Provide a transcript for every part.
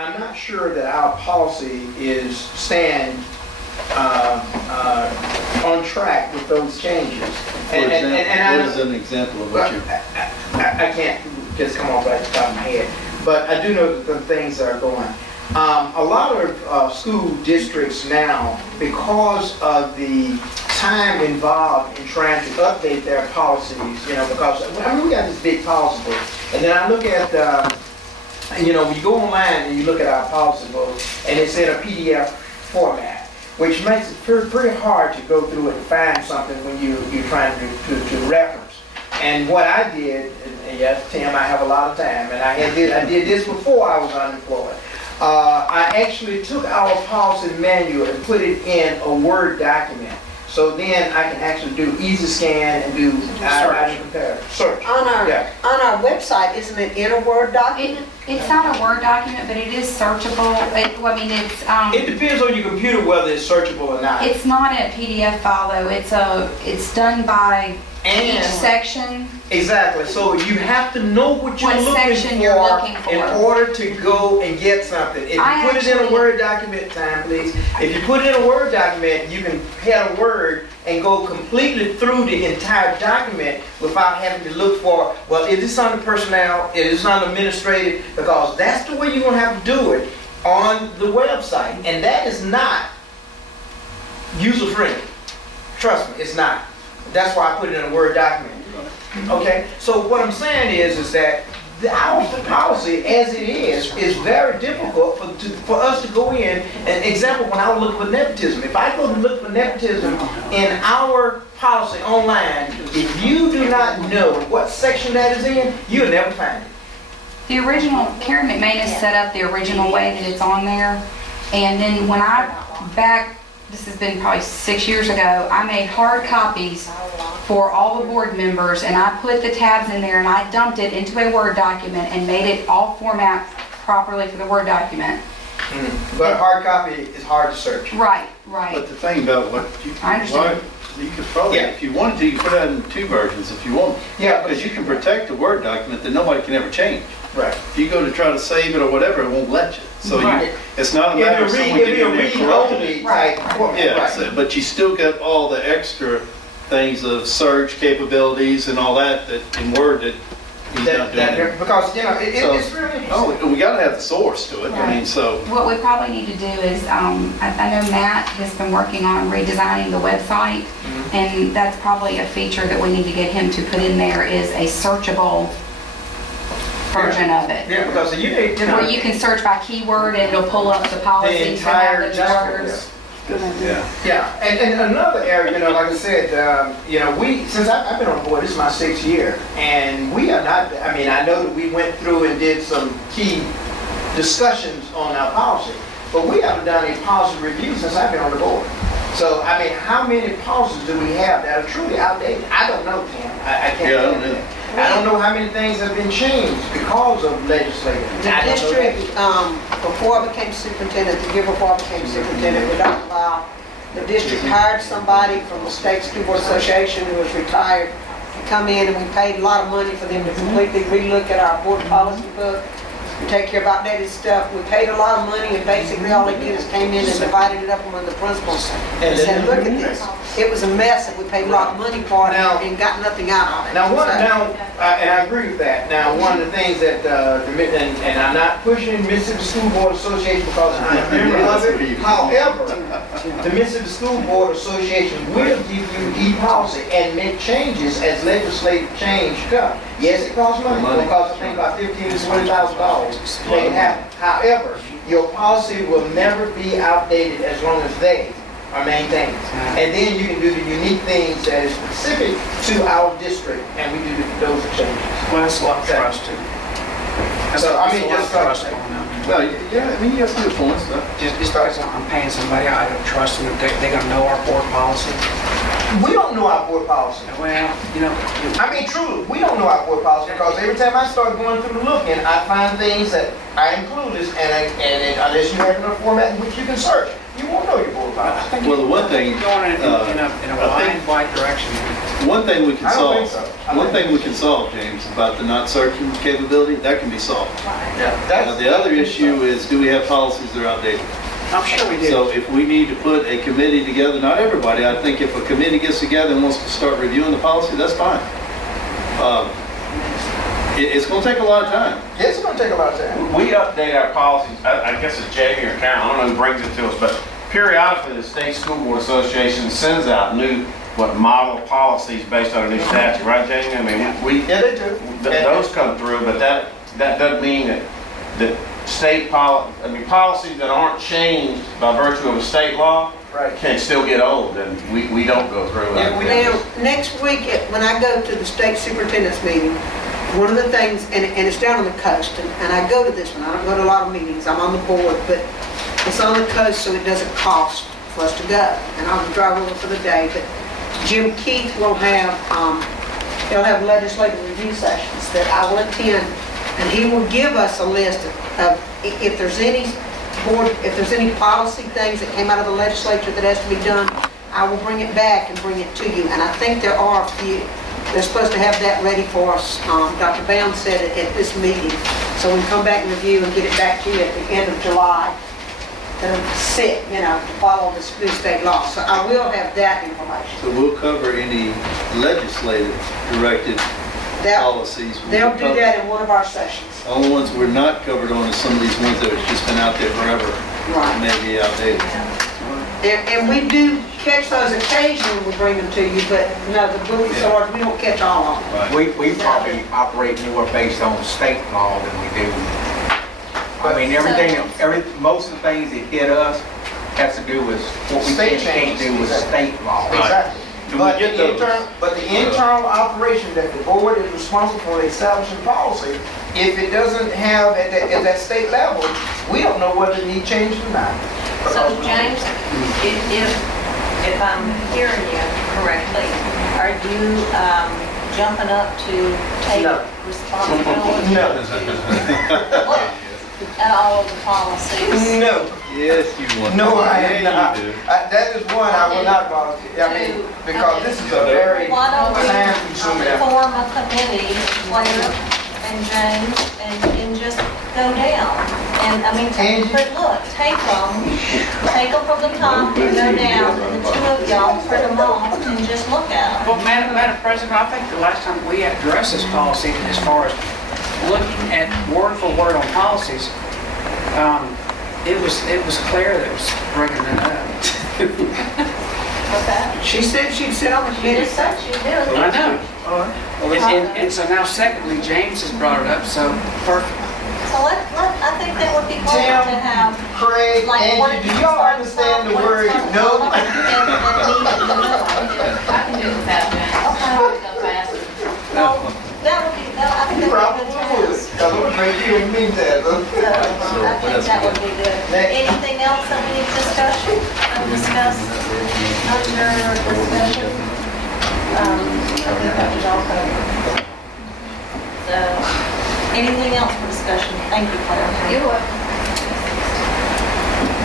I'm not sure that our policy is staying on track with those changes. For example, what is an example of what you... I can't just come off right at the top of my head, but I do know that the things are going. A lot of school districts now, because of the time involved in trying to update their policies, because I mean, we got this big policy book, and then I look at, when you go online and you look at our policy book, and it's in a PDF format, which makes it pretty hard to go through and find something when you're trying to reference. And what I did, and yes, Tim, I have a lot of time, and I did this before I was unemployed. I actually took our policy manual and put it in a Word document. So then I can actually do easy scan and do search. On our website, isn't it in a Word document? It's not a Word document, but it is searchable. It depends on your computer whether it's searchable or not. It's not a PDF file though. It's done by each section. Exactly. So you have to know what you're section you're looking for in order to go and get something. If you put it in a Word document, time please. If you put it in a Word document, you can hit a word and go completely through the entire document without having to look for, well, is this under personnel? Is this under administrative? Because that's the way you're going to have to do it on the website. And that is not user-friendly. Trust me, it's not. That's why I put it in a Word document. Okay, so what I'm saying is that our policy, as it is very difficult for us to go in. An example, when I look for nepotism, if I go to look for nepotism in our policy online, if you do not know what section that is in, you'll never find it. The original, Karen McManus set up the original way that it's on there. And then when this has been probably 6 years ago, I made hard copies for all the board members, and I put the tabs in there and I dumped it into a Word document and made it all format properly for the Word document. But hard copy is hard to search. Right. But the thing about what I understand. you could probably, if you wanted to, you could put it in two versions if you want. Yeah. Because you can protect a Word document that nobody can ever change. Right. If you go to try to save it or whatever, it won't let you. So it's not a matter of someone Give getting me a in there read corrupting only it. type format. Yeah, Right. but you still get all the extra things of search capabilities and all that in Word that he's not doing. Because it's really interesting. We got to have the source to it. I mean, so. What we probably need to do is, I know Matt has been working on redesigning the website, and that's probably a feature that we need to get him to put in there, is a searchable version of it. Yeah, because Where you can search by keyword and it'll pull up the policies and have the charters. Yeah, and another area, like I said, since I've been on board, this is my 6th year, and we are not, I know that we went through and did some key discussions on our policy, but we haven't done a policy review since I've been on the board. So, how many policies do we have that are truly outdated? I don't know, Tim. I can't I tell don't you know. that. I don't know how many things have been changed because of legislative. The district, before I became superintendent, the year before I became superintendent with Dr. Lyle, the district hired somebody from the State School Board Association who was retired to come in, and we paid a lot of money for them to completely relook at our board policy book, to take care of outdated stuff. We paid a lot of money, and basically all they did is came in and divided it up among the principals and said, look at this. It was a mess, and we paid a lot of money for it and got nothing out of it. And I agree with that. Now, one of the things that, and I'm not pushing Mississippi School Board Association because I'm a member of it. However, the Mississippi School Board Association will give you e-policy and make changes as legislative change comes. Yes, it costs money. It will cost, I think, about $15,000 to $20,000 to make it happen. However, your policy will never be outdated as long as they are maintained. And then you can do the unique things that is specific to our district, and we do those changes. Well, that's a lot of trust too. So, Just trust on them. Well, yeah, you have good points. Just like I'm paying somebody, I don't trust them. They're gonna know our board policy. We don't know our board policy. Well, Truly, we don't know our board policy because every time I start going through the looking, I find things that I include this, and unless you have enough format in which you can search, you won't know your board policy. Well, the one thing, going in a blind, white direction. One thing we can I don't solve, think so. one thing we can solve, James, about the not searching capability, that can be solved. Yeah, Now, that's- the other issue is, do we have policies that are outdated? I'm sure we do. So if we need to put a committee together, not everybody, I think if a committee gets together and wants to start reviewing the policy, that's fine. It's gonna take a lot of time. It's gonna take a lot of time. We update our policies, I guess it's Jamie or Karen, I don't know who brings it to us, but periodically, the State School Board Association sends out new, model policies based on a new statute, right, Jamie? I mean, Yeah, they do. those come through, but that doesn't mean that policies that aren't changed by virtue of a state law Right. can still get old, and we don't go through Yeah, it. we Now, next week, when I go to the state superintendent's meeting, one of the things, and it's down on the coast, and I go to this one, I don't go to a lot of meetings, I'm on the board, but it's on the coast, so it doesn't cost for us to go. And I'll drive over for the day, but Jim Keith will have, he'll have legislative review sessions that I will attend, and he will give us a list of if there's any policy things that came out of the legislature that has to be done, I will bring it back and bring it to you. And I think there are a few. They're supposed to have that ready for us. Dr. Bound said it at this meeting. So we come back and review and get it back to you at the end of July to sit, to follow this new state law. So I will have that information. So we'll cover any legislative directed policies. They'll do that in one of our sessions. Only ones we're not covered on is some of these ones that have just been out there forever, Right. maybe outdated. And we do catch those occasionally when we bring them to you, but no, the bully swords, we don't catch all of them. Right. We probably operate more based on state law than we do. I mean, most of the things that hit us has to do with what we State can't do with state law. Exactly. Do we get those? But the internal operation that the board is responsible for establishing policy, if it doesn't have at that state level, we don't know whether it needs changed or not. So James, if I'm hearing you correctly, are you jumping up to take No. responsibility No. at all of the policies? No. Yes, you want. No, I am Yeah, not. you do. That is one I will not volunteer. I mean, because this is a very Why don't we time-consuming effort. form a committee, Claire and James, and just go down? And, I mean, And- but look, take them from the top and go down, and the two of y'all print them off and just look at them. Well, Madam President, I think the last time we addressed this policy, as far as looking at word for word on policies, it was Claire that was bringing it up. Okay? She said she'd sit on the You committee. just said you did. I know. And so now secondly, James has brought it up, so perfect. So I think that would be good Tim, to have, Craig, like, what Angie, is do y'all understand the word no? I I can do it without James. Okay. Go fast. Well, that would be, I think You that probably would be would. good task. Because I'm afraid you didn't mean that. So, I think that would be good. Next. Anything else that we need to discuss under discussion? I think that was all covered. So, anything else for discussion? Thank you, Claire. You're welcome.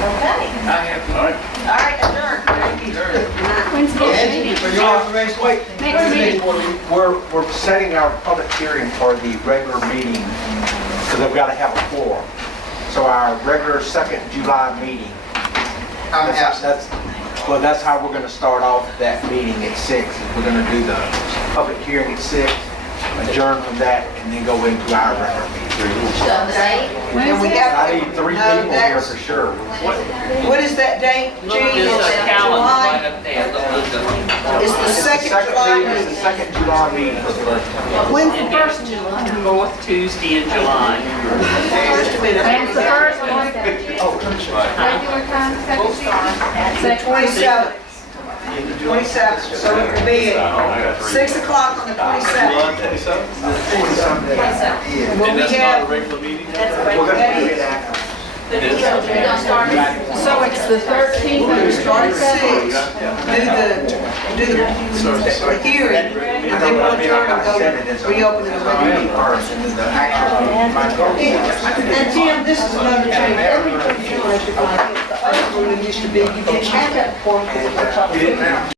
Okay. I have, All right, adjourned. When's the next Angie, meeting? for your information, wait. Next meeting. We're setting our public hearing for the regular meeting, because we've got to have a quorum. So our regular second July meeting, I'm absent. that's how we're going to start off that meeting at 6. We're going to do the public hearing at 6, adjourn from that, and then go into our regular meeting. So, the date? And we I have, need 3 No, people here that's- for sure. what is that date, Gene? July? It's the second July It's the meeting. second July meeting. When's the first? Fourth Tuesday in July. First minute. When's the first one? Oh, Regular time, second Tuesday? 27th. 27th, so it will be at 6 o'clock on the 27th. July 27th? And when And we that's not a have, regular meeting? We're going to do it after. We're gonna start, so it's the 13th and the start at 6, 27th? do the hearing, and then we'll turn and go reopen the regular meeting. And Tim, this is another change. Every computer, the other one used to be, you didn't have that before because it was